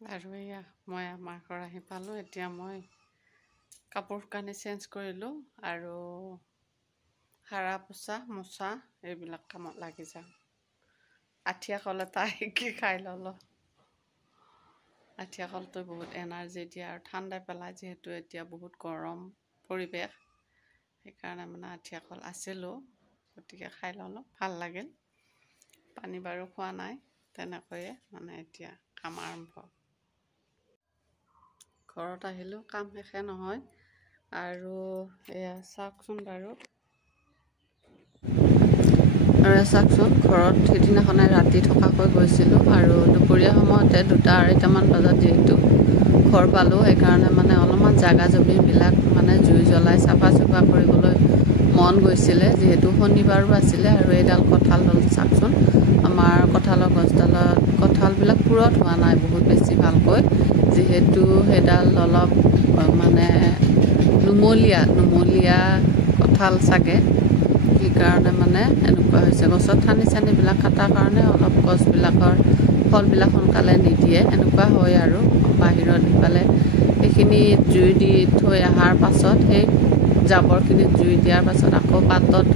আৰু এয়া মই আমাৰ ঘৰ আহি পালোঁ। এতিয়া মই কাপোৰ কানি চেঞ্জ কৰিলোঁ আৰু সাৰা পোছা মোচা এইবিলাক কামত লাগি যাম। আঠিয়া কল এটা শিকি খাই ল'লোঁ। আঠিয়া কলটো বহুত এনাৰ্জি দিয়ে আৰু ঠাণ্ডা পেলাই, যিহেতু এতিয়া বহুত গৰম পৰিৱেশ, সেইকাৰণে মানে আঠিয়া কল আছিলোঁ, গতিকে খাই ল'লোঁ, ভাল লাগিল। পানী বাৰু খোৱা নাই, তেনেকৈয়ে মানে এতিয়া কাম আৰম্ভ। ঘৰত আহিলোঁ, কাম শেষে নহয় আৰু এয়া চাওকচোন বাৰু। আৰু চাওকচোন, ঘৰত সেইদিনাখনে ৰাতি থকাকৈ গৈছিলোঁ আৰু দুপৰীয়া সময়তে 2-2:30মান বজাত যিহেতু ঘৰ পালোঁ, সেইকাৰণে মানে অলপমান জাগা জমিবিলাক মানে জুই জ্বলাই চাফা চুফা কৰিবলৈ মন গৈছিলে, যিহেতু শনিবাৰো আছিলে। আৰু এইডাল কঁঠাল হ'ল চাওকচোন, আমাৰ কঁঠালৰ গছডালত কঁঠালবিলাক পুৰত হোৱা নাই বহুত বেছি ভালকৈ, যিহেতু সেইডাল অলপ মানে নুমলীয়া কঁঠাল চাগে, সেইকাৰণে মানে এনেকুৱা হৈছে। গছত ঠানি চানিবিলাক কটাৰ কাৰণে অলপ গছবিলাকৰ ফলবিলাক সোনকালে নিদিয়ে, এনেকুৱা হয়। আৰু বাহিৰত ইফালে সেইখিনি জুই দি থৈ অহাৰ পাছত, সেই জাবৰখিনিত জুই দিয়াৰ পাছত আকৌ পাতত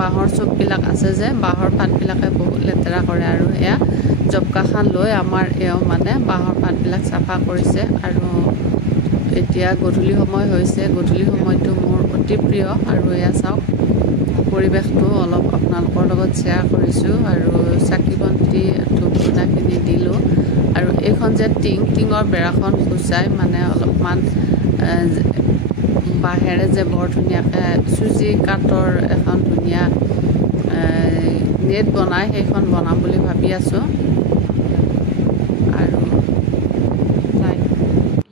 বাঁহৰ চুপবিলাক আছে যে, বাঁহৰ পাতবিলাকে বহুত লেতেৰা কৰে। আৰু এয়া জবকাখন লৈ আমাৰ এওঁ মানে বাঁহৰ পাতবিলাক চাফা কৰিছে। আৰু এতিয়া গধূলি সময় হৈছে, গধূলি সময়টো মোৰ অতি প্ৰিয়। আৰু এয়া চাওক, পৰিৱেশটো অলপ আপোনালোকৰ লগত শ্বেয়াৰ কৰিছোঁ। আৰু চাকি বন্তি ধূপ ধূনাখিনি দিলোঁ। আৰু এইখন যে টিঙৰ বেৰাখন গুচাই মানে অলপমান বাঁহেৰে যে বৰ ধুনীয়াকৈ চুজি কাঠৰ এখন ধুনীয়া নেট বনাই, সেইখন বনাম বুলি ভাবি আছোঁ। আৰু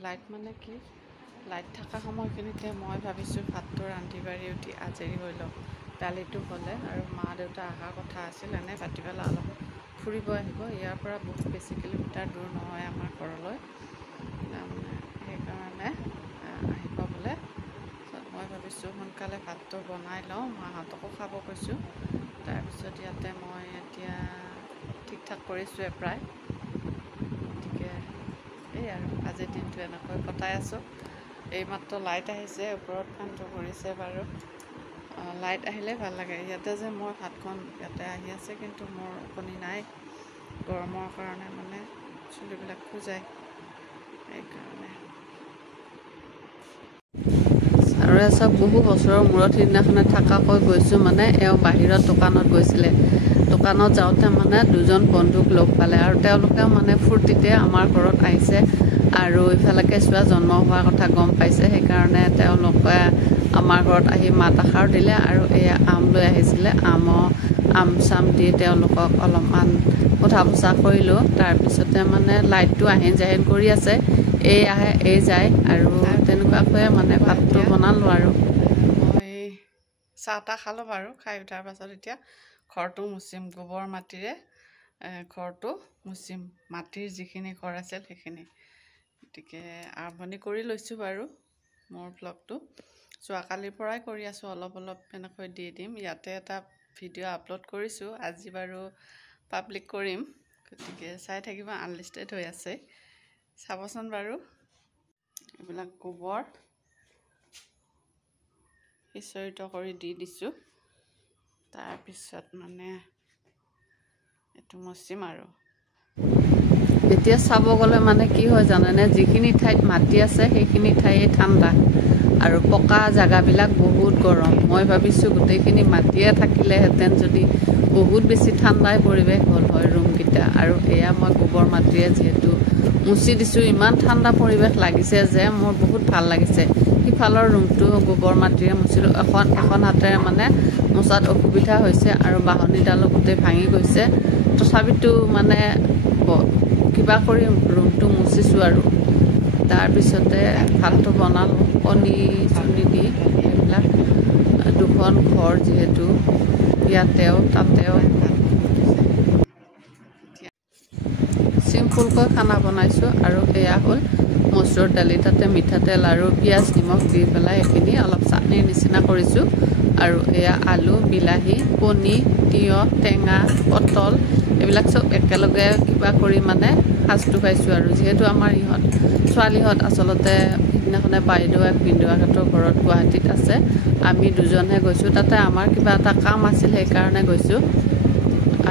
লাইট মানে কি, লাইট থকা সময়খিনিতে মই ভাবিছোঁ ভাতটো ৰান্ধি বাঢ়ি উঠি আজৰি হৈ লওঁ। দালিটো হ'লে আৰু মা দেউতা অহাৰ কথা আছিল, এনে ভাটিবেলা অলপ ফুৰিব আহিব। ইয়াৰ পৰা বহুত বেছি কিলোমিটাৰ দূৰ নহয় আমাৰ ঘৰলৈ, তাৰমানে সেইকাৰণে আহিব বোলে। মই ভাবিছোঁ সোনকালে ভাতটো বনাই লওঁ, মাহঁতকো খাব কৈছোঁ। তাৰপিছত ইয়াতে মই এতিয়া ঠিক ঠাক কৰিছোঁৱে প্ৰায়, গতিকে এই আৰু আজিৰ দিনটো এনেকৈ কটাই আছোঁ। এইমাত্ৰ লাইট আহিছে, ওপৰত ফেনটো ঘূৰিছে বাৰু। লাইট আহিলে ভাল লাগে। ইয়াতে যে মই ভাতখন ইয়াতে আহি আছে, কিন্তু মোৰ কণী নাই, গৰমৰ কাৰণে মানে চুলিবিলাক খোজায়, সেইকাৰণে। আৰু চব বহু বছৰৰ মূৰত সিদিনাখনে থাকাকৈ গৈছোঁ, মানে এওঁ বাহিৰত দোকানত গৈছিলে। দোকানত যাওঁতে মানে দুজন বন্ধুক লগ পালে, আৰু তেওঁলোকেও মানে ফূৰ্তিতে আমাৰ ঘৰত আহিছে। আৰু ইফালে কেঁচুৱা জন্ম হোৱাৰ কথা গম পাইছে, সেইকাৰণে তেওঁলোকে আমাৰ ঘৰত আহি মাত এষাৰ দিলে। আৰু এয়া আম লৈ আহিছিলে, আম চাম দি তেওঁলোকক অলপমান সোধা পোছা কৰিলোঁ। তাৰপিছতে মানে লাইটটো আহিন জাহিন কৰি আছে, এই আহে এই যায়, আৰু তেনেকুৱাকৈয়ে মানে ভাতটো বনালোঁ। আৰু মই চাহ তাহ খালোঁ বাৰু। খাই উঠাৰ পাছত এতিয়া ঘৰটো মুচিম, গোবৰ মাটিৰে ঘৰটো মুচিম, মাটিৰ যিখিনি ঘৰ আছিল সেইখিনি। গতিকে আৰম্ভণি কৰি লৈছোঁ বাৰু মোৰ ব্লগটো। যোৱাকালিৰ পৰাই কৰি আছোঁ, অলপ অলপ এনেকৈ দি দিম। ইয়াতে এটা ভিডিঅ' আপলোড কৰিছোঁ, আজি বাৰু পাব্লিক কৰিম, গতিকে চাই থাকিব। আনলিষ্টেড হৈ আছে, চাবচোন বাৰু। এইবিলাক গোবৰ সিঁচৰিত কৰি দি দিছোঁ। তাৰপিছত মানে এইটো মচিম আৰু। এতিয়া চাব গ'লে মানে কি হয় জানেনে, যিখিনি ঠাইত মাটি আছে সেইখিনি ঠাইয়ে ঠাণ্ডা, আৰু পকা জেগাবিলাক বহুত গৰম। মই ভাবিছোঁ গোটেইখিনি মাটিয়ে থাকিলেহেঁতেন যদি বহুত বেছি ঠাণ্ডাই পৰিৱেশ হ'ল হয় ৰুমকেইটা। আৰু এয়া মই গোবৰ মাটিৰে যিহেতু মুচি দিছোঁ, ইমান ঠাণ্ডা পৰিৱেশ লাগিছে যে মোৰ বহুত ভাল লাগিছে। সিফালৰ ৰুমটো গোবৰ মাটিৰে মুচিলোঁ, এখন হাতেৰে মানে মোচাত অসুবিধা হৈছে, আৰু বাঢ়নীডালো গোটেই ভাঙি গৈছে। তথাপিতো মানে কিবা কৰি ৰুমটো মুচিছোঁ। আৰু তাৰপিছতে ভাতটো বনালোঁ, কণী চণী দি। এইবিলাক দুখন ঘৰ যিহেতু, ইয়াতেও তাতেও চিম্পুলকৈ খানা বনাইছোঁ। আৰু এয়া হ'ল মচুৰ দালি, তাতে মিঠাতেল আৰু পিঁয়াজ নিমখ দি পেলাই এইখিনি অলপ চাটনিৰ নিচিনা কৰিছোঁ। আৰু এয়া আলু, বিলাহী, কণী, তিয়ঁহ, টেঙা, পটল এইবিলাক চব একেলগে কিবা কৰি মানে সাজটো খাইছোঁ আৰু যিহেতু আমাৰ ছোৱালীহঁত আচলতে সিদিনাখনে বাইদেউ এক বিন্দুৱাহঁতৰ ঘৰত গুৱাহাটীত আছে আমি দুজনহে গৈছোঁ তাতে আমাৰ কিবা এটা কাম আছিল সেইকাৰণে গৈছোঁ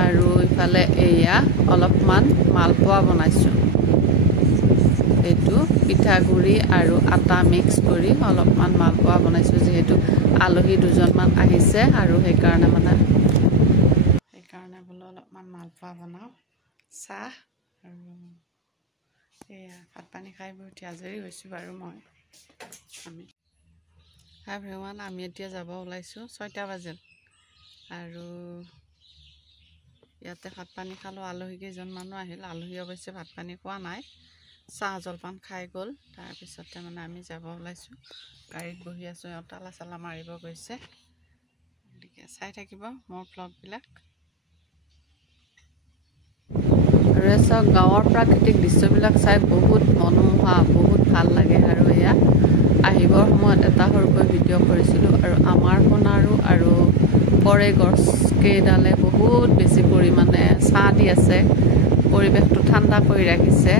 আৰু ইফালে এয়া অলপমান মালপোৱা বনাইছোঁ এইটো পিঠাগুড়ি আৰু আটা মিক্স কৰি অলপমান মালপোৱা বনাইছোঁ যিহেতু আলহী দুজনমান আহিছে আৰু সেইকাৰণে বোলো অলপমান মালপোৱা বনাওঁ চাহ আৰু এয়া ভাত পানী খাই বৈ উঠি আজৰি হৈছোঁ বাৰু আমি এতিয়া যাব ওলাইছোঁ 6টা বাজিল আৰু ইয়াতে ভাত পানী খালোঁ আলহী কেইজনমানো আহিল আলহী অৱশ্যে ভাত পানী খোৱা নাই চাহ জলপান খাই গ'ল তাৰপিছতে মানে আমি যাব ওলাইছোঁ গাড়ীত বহি আছোঁ তালা চালা মাৰিব গৈছে গতিকে চাই থাকিব মোৰ ব্লগবিলাক আৰু চাওক গাঁৱৰ প্ৰাকৃতিক দৃশ্যবিলাক চাই বহুত মনোমোহা বহুত ভাল লাগে আৰু এয়া আহিবৰ সময়ত এটা সৰুকৈ ভিডিঅ' কৰিছিলোঁ আৰু আমাৰ সোণাৰু আৰু পৰে গছকেইডালে বহুত বেছি পৰিমাণে ছাঁ দি আছে পৰিৱেশটো ঠাণ্ডা কৰি ৰাখিছে